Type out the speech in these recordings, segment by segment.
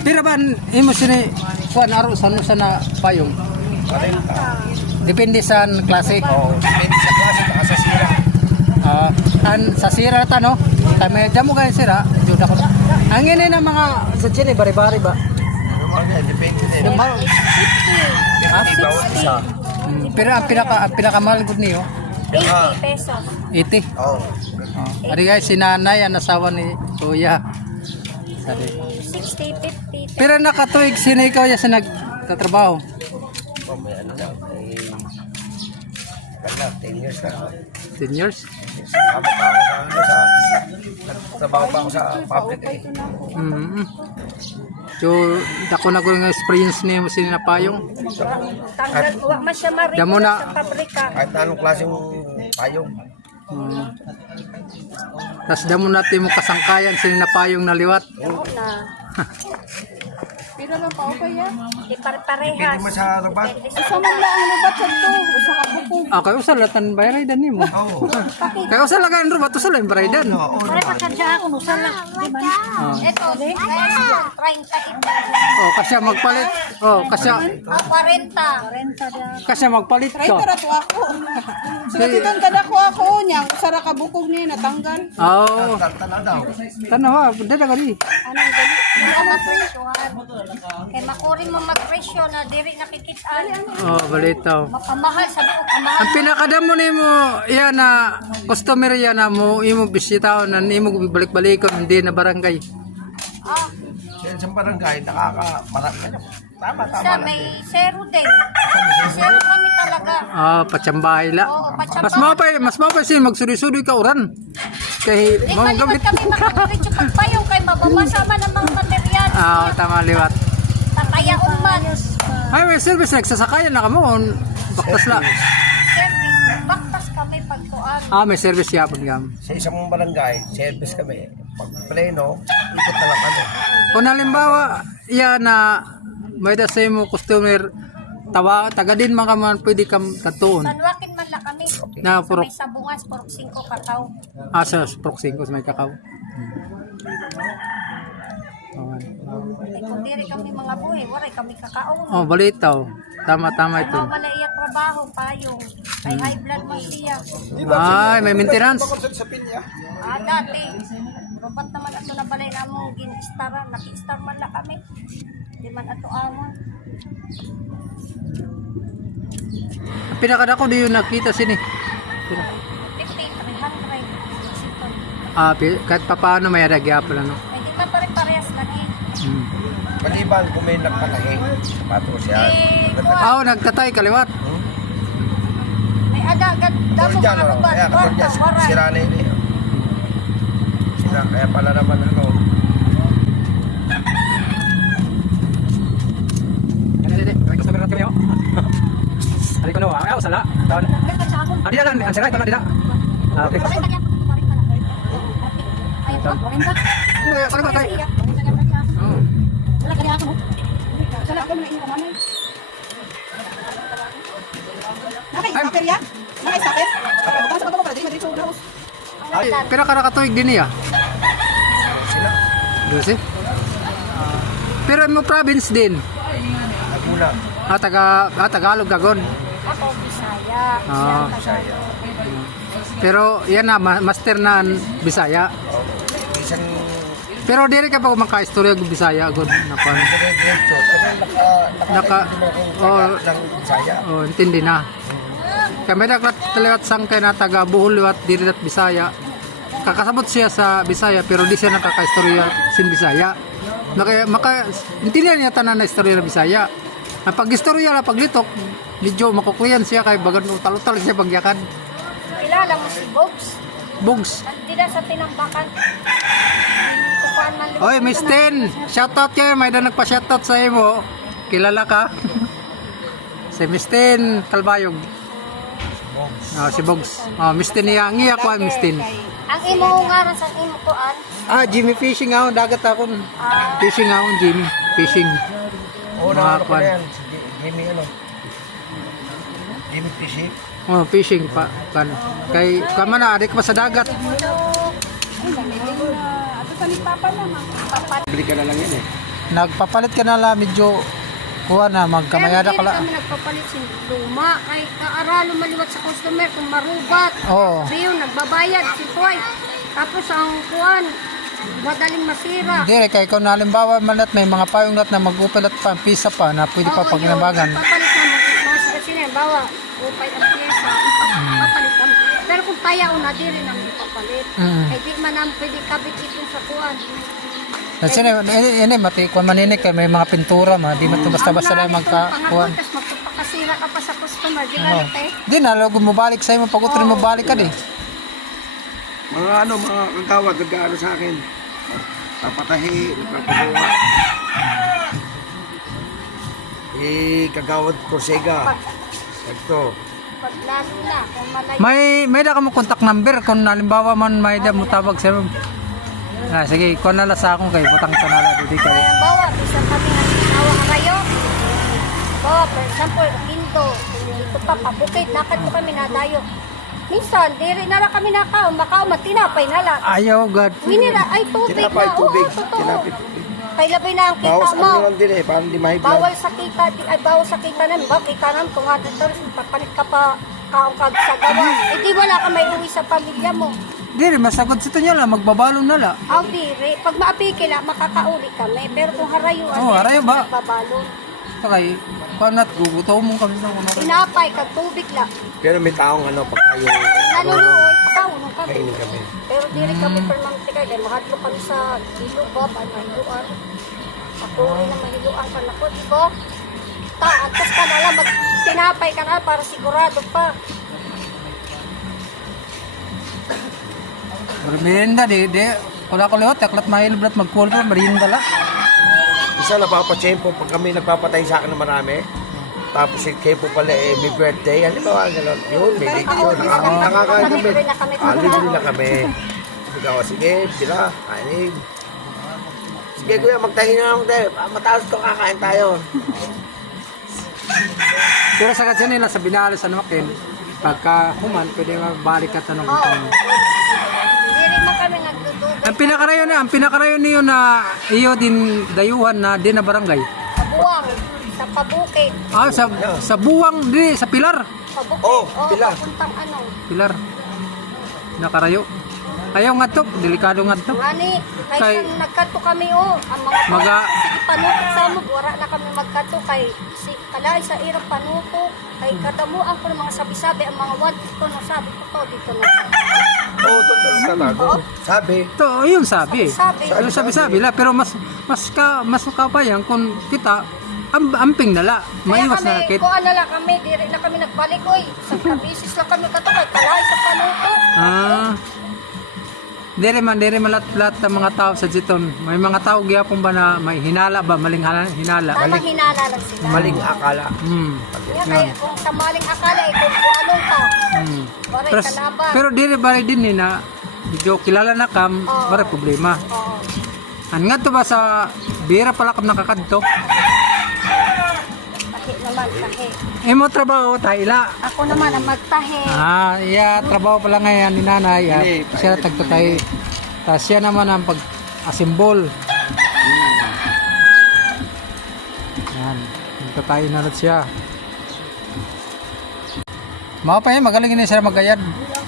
Pira ba imo sini kuan aro sa na payong? 40. Depende sa klase. Oo, depende sa klase baka sa sira. Sa sira ta no. Kami damo kay sira, jud ako. Ang ini na mga sa sini bari-bari ba? Depende din. Depende bawat isa. Pero ang pinakamahal gud niyo 80 pesos. 80. Oo. Ari guys, si nanay ang asawa ni Kuya. Sabi. 60, 50. Pero nakatuig sino ikaw ya sa nagtatrabaho? Oh, may ano na. Kaya 10 years na. 10 years? Habang pa ako trabaho pa ako sa public eh. So, dako na ko yung experience niya mo sinapayong. Tanggal, wa man siya Damo marito na. sa pabrika. Kahit na anong klaseng payong. Tapos damo natin mo kasangkayan sinapayong na liwat. Oo na. Pila lang pa okay yan. Di pare-parehas. Depende mo sa rubat. Usa man lang ang lubat sa to. Usa ka bukog. Kayo sa latan bayradan nimo. Oo. Kayo sa lagan rubat sa lang bayradan. Oo. Pare pakadya ako no sa lang, di ba? Ito, 30 Kasi magpalit. Kasi magpalit Try ka. tara to ako. Sulatitan kada ko ako nya. Usa ra ka bukog ni natanggal. Oo. Tala daw. Tanawa, dada gani. Ano gali? Wala mapresyohan. Kay makurin mo magpresyo na diri nakikitaan. Balitaw. Mapamahal sa buok, Ang kamahal. pinakadamo nimo yan na customer yan na mo imo bisitaon na imo balik-balikon hindi na barangay. Sa barangay, marami. Tama Sa lang. may zero din. Zero kami talaga. Patsambahay la. Oo, patsambahay. Mas mapay sin magsuri-suri ka uran. Kay Di mo kalimot gamit. kami makakulit yung pagpayong kay mababasa man ang mga material. Tama liwat. Tatayaon man. Ay, may service nagsasakayan na kamo. Baktas la. Service, baktas kami pagkuan. May service yapon gam. Sa isang barangay, service kami. Pag pleno, ikot na lang kami. Kung halimbawa, yan na may dasay mo customer taga din mga man pwede kam katuon. Sanwakin man lang kami. Na Sa purok may sabungas, purok 5 kakao. sa proxing ko sa may kakao. Eh, kung diri kami mga buhay, waray kami kakao. Balitaw. Tama ito. Ako man iya trabaho, payong. Ay high blood man siya. Ay, may maintenance. Dati. Rupat naman ato na balay na mong gin-staran. Naki-star man lang kami. Di man ato amon. Pinakadako di yung nakita sini. 50, 300. Kahit papaano may aragyapon ano. May di man pare-parehas lagi. Maliban kung may nagpalahi, sapatos yan. Nagtatay kaliwat. May agad damo Dyan, mga rubat. kaya kapag dyan, Waray. sira na yun eh. Kaya pala naman ano. Customer natin kayo. Ari ko no, sala. Taon. Adi na lang, ang sira ito na dina. Okay. Ano ba tayo? Sala ko na inyo kamay. Nakay ya? Nakay sakit? Basta ka ba para di madri sa house. Pero karakatuig din niya. Sila, 12. Pero mo province din. nagmula. Tagalog gagon. Ako, Bisaya. Bisaya. Pero yan na master na Bisaya. Isang Pero diri ka pa maka-istorya ng Bisaya god napan. diretso. Ng Bisaya. Intindi na. Kami nagtalawat sang kay na taga Bohol liwat diri at Bisaya. Kakasabot siya sa Bisaya pero di siya nakaka-istorya sin Bisaya. Intindihan niya tanan na istorya ng Bisaya. Ang pag-istorya la paglitok, medyo makukliyan siya kay bagan utal-utal siya pagyakan. Kilala mo si Bobs? Bugs. Nandila sa tinambakan. Kukuan man Oy, Miss Ten, shoutout kayo. May na nagpa-shoutout sa imo. Kilala ka? Si Miss Ten Kalbayog. Si Bugs. Miss Ten niya. Ngiya ko Miss Ten. Ang imo ngaran sa imo kuan. Jimmy Fishing ako. Dagat ako. Fishing ako, Jimmy. Fishing. Oo, Mga nakano ko kwan. na yan. Si Jimmy ano. Jimmy Fishing. Fishing pa. Kay kamana, adik pa sa dagat. Ay, dami din na. Ato sa ni Papa naman. Papat. Bili ka na lang yan eh. nagpapalit ka na la medyo kuha na magkamayada ka Pero la. kami nagpapalit sin luma. Ay, kaaralo maliwat sa customer kung marubat. Oo. Biyo, nagbabayad si Toy. Tapos ang kuwan, madaling masira. Dire kay kung halimbawa man at may mga payong nat na mag-upil at pampisa pa na pwede pa Oo, paginabagan. yun. Papalit na mga sila. Bawa, upay ang pyesa. Papalit kami. Pero kung tayaw na, di rin namin papalit. Ay di man namin pwede kabit ito sa kuwan. Kasi ini mati kung maninik kay may mga pintura ma di man to basta-basta lang magkakuan. Tapos magpapakasira ka pa sa customer. Di Oo. ganit eh. Di na logo mo balik sa imo pag utri mo balik ka di. Mga kagawad, nag-ano sa akin. Papatahi, nagpapagawa. Kagawad Prosega. Ito. Pag lalo na, kung malay. May da ka mo contact number kung halimbawa man may da mo tawag sa Ah, sige, kuha na lang sa akong kay butang ka na lang di kay. Kaya bawa, bisa kami ang ginawa kayo. Bawa, for example, Indo, ito pa, pabukid, nakad mo kami nadayo. Minsan, diri na lang kami nakao, makao, matinapay na lang. Ayaw god. Winira, ay tubig Tinapay, na, tubig. oo, totoo. Tinapay, tubig. Kay labay na ang kita Bawas mo. ano lang din eh, parang di mahiblan. Bawal sa kita, bawal sa kita namin. Ba, kita namin, kung $200, papalit ka pa kaong kag sa gawa. Eh di wala ka may uwi sa pamilya mo. Dire masagot sa niya lang magbabalon na la. Aw, diri. Pag maapikila, makakauli kami. Pero kung harayuan, Oo, harayo ba? nagbabalon. Kay panat gugutom mo kami sa kuno. Tinapay, kag tubig lang. Pero may taong ano, pagka yung Nanunoy, pagkaunon kami. kainin kami. Pero diri kami permanente kayo. Dahil mahadlo kami sa ilo, Bob, at mahiluan. Ako rin na mahiluan ka na ko, di ba? Atas ka na lang, tinapay ka na para sigurado pa. Merienda di kula ko lehot taklat mahilbrat magkulro merienda la. Isa napapachempo pag kami nagpapatay sa akin ng marami. Tapos si Kepo pala may birthday. Ano ba wala gano'n? Yun, may big yun. Nakakain kami. Libre na kami. Libre na kami. Ikaw, sige, sila, kainin. Sige kuya, magtahin na lang tayo. Mataas to, kakain tayo. Pero sa kadyan nila sa binalis ano kin pagka human pwede mabalik ka tanong Oo. ko. Diri man kami nagdudugay Ang pinakarayon niyo na iyo din dayuhan na din na barangay. sa buwang, sa pabukid. Ah sa buwang di sa pilar. Pabukid. Oo, Pilar. Papuntang ano. Pilar. Nakarayo. Ayaw nga to, delikado nga to. Ngani, Kay- kay nagkato kami ang mga Maga- sige panukot sa mo, wala na kami magkato kay si kalay sa irang panuko, kay kadamuan ko ng mga sabi-sabi ang mga wad ko no sabi ko to dito na. Oo, totoo talaga. Sabi. To, yung sabi. Sabi. Yung sabi-sabi la pero mas kapayan kung kita amping nala. Maiwas na kit. Kung ano lang kami, diri na kami nagbalik oy. Sa kabisis lang kami kato kay kalay sa panuko. Ah. Dere man lahat ng mga tao sa Jiton. May mga tao gyapon ba na may hinala ba maling hinala. Tama hinala lang sila. Maling akala. Nga kaya kung sa maling akala kung anong ka. Waray Pero, kalaban. pero dire bari din ni na medyo kilala na kam, Oo. bari problema. Oo. An nga to ba sa bira pala kam nakakadto? Tahi naman, tahi. Imo trabaho taila. Ako naman ang magtahi. Iya trabaho pala ngayon ni nanay. Hindi, Siya tagtutay. Tapos siya naman ang pag-asimbol. Yan. Nagtatayo na rin siya. Mga pa yun, magaling na siya magayad.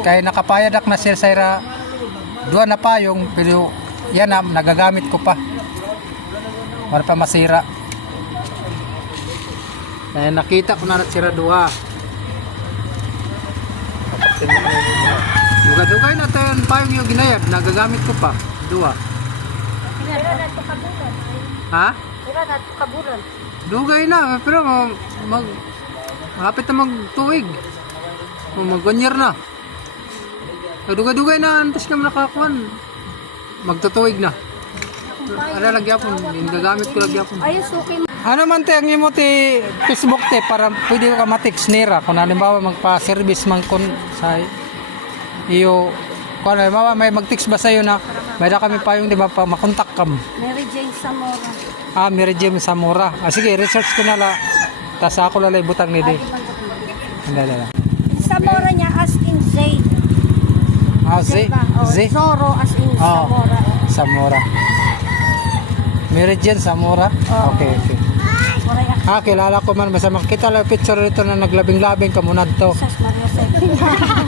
Kaya nakapayadak na siya sa duwa na payong, pero yan na, nagagamit ko pa. Para pa masira. Kaya nakita ko na rin siya duwa. Dugay na tayo payong yung ginayad, nagagamit ko pa. Duwa. Ira na ito kabulan. Ha? Ira na ito kabulan. Dugay na, pero malapit na magtuig. Mag-1 year na. Dugay-dugay na, antes ka nakakuan. Magtutuig na. Ano lagyapon, yung gagamit ko lagyapon. Ayun, suki mo. Ano man te, ang imo ti Facebook te, para pwede ka matix nira. Kung halimbawa magpa-service man kun sa iyo. Kung halimbawa may mag-text ba sa'yo na may da kami pa yung di ba pa makontak kam. Mary Jane Zamora. Mary Jane Zamora. Sige, research ko na la. Tas ako lalay butang ni di. Hindi. Zamora niya as in Zayd. Z. Diba? O, Z. Zoro as in Oh. Zamora. Zamora. Meridian Zamora? Okay, okay. Maray Kilala ko man. Basta makita lang picture rito na naglabing-labing kamunad to. Maria